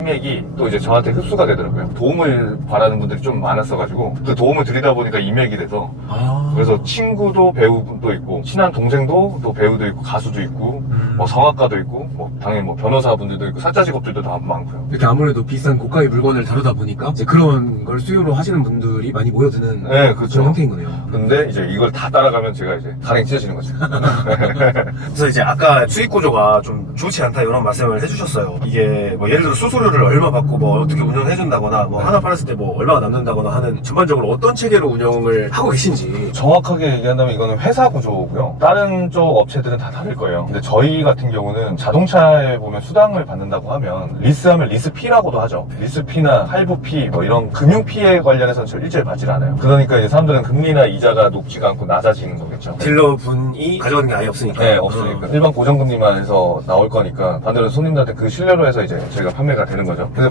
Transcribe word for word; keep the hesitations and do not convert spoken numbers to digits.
인맥이 또 이제 저한테 흡수가 되더라고요. 도움을 바라는 분들이 좀 많았어가지고 그 도움을 드리다 보니까 인맥이 돼서 아. 그래서 친구도 배우도 있고 친한 동생도 또 배우도 있고 가수도 있고 음. 뭐 성악가도 있고 뭐 당연히 뭐 변호사분들도 있고 사자 직업들도 다 많고요. 이렇게 아무래도 비싼 고가의 물건을 다루다 보니까 이제 그런 걸 수요로 하시는 분들이 많이 모여드는 네, 그렇죠. 그런 형태인 거네요. 근데 이제 이걸 다 따라가면 제가 이제 가랭이 찢어지는 거죠. 그래서 이제 아까 수익 구조가 좀 좋지 않다 이런 말씀을 해주셨어요. 이게 뭐 예를 들어 수수료를 얼마 받고 뭐 어떻게 운영해준다거나 뭐 하나 팔았을 때 뭐 얼마가 남는다거나 하는 전반적으로 어떤 체계로 운영을 하고 계신지. 정확하게 얘기한다면 이거는 회사 구조고요. 다른 쪽 업체들은 다 다를 거예요. 근데 저희 같은 경우는 자동차에 보면 수당을 받는다고 하면 리스하면 리스피라고도 하죠. 리스피나 할부피 뭐 이런 금융피에 관련해서는 저 일절 받질 않아요. 그러니까 이제 사람들은 금리나 이자가 높지가 않고 낮아지는 거겠죠. 딜러분이 가져가는 게 아예 없으니까. 네, 없으니까. 어. 일반 고정금리만 해서 나올 거니까 반대로 손님들한테 그 신뢰로 해서 이제 저희가 판매가 되는 거죠. 그래서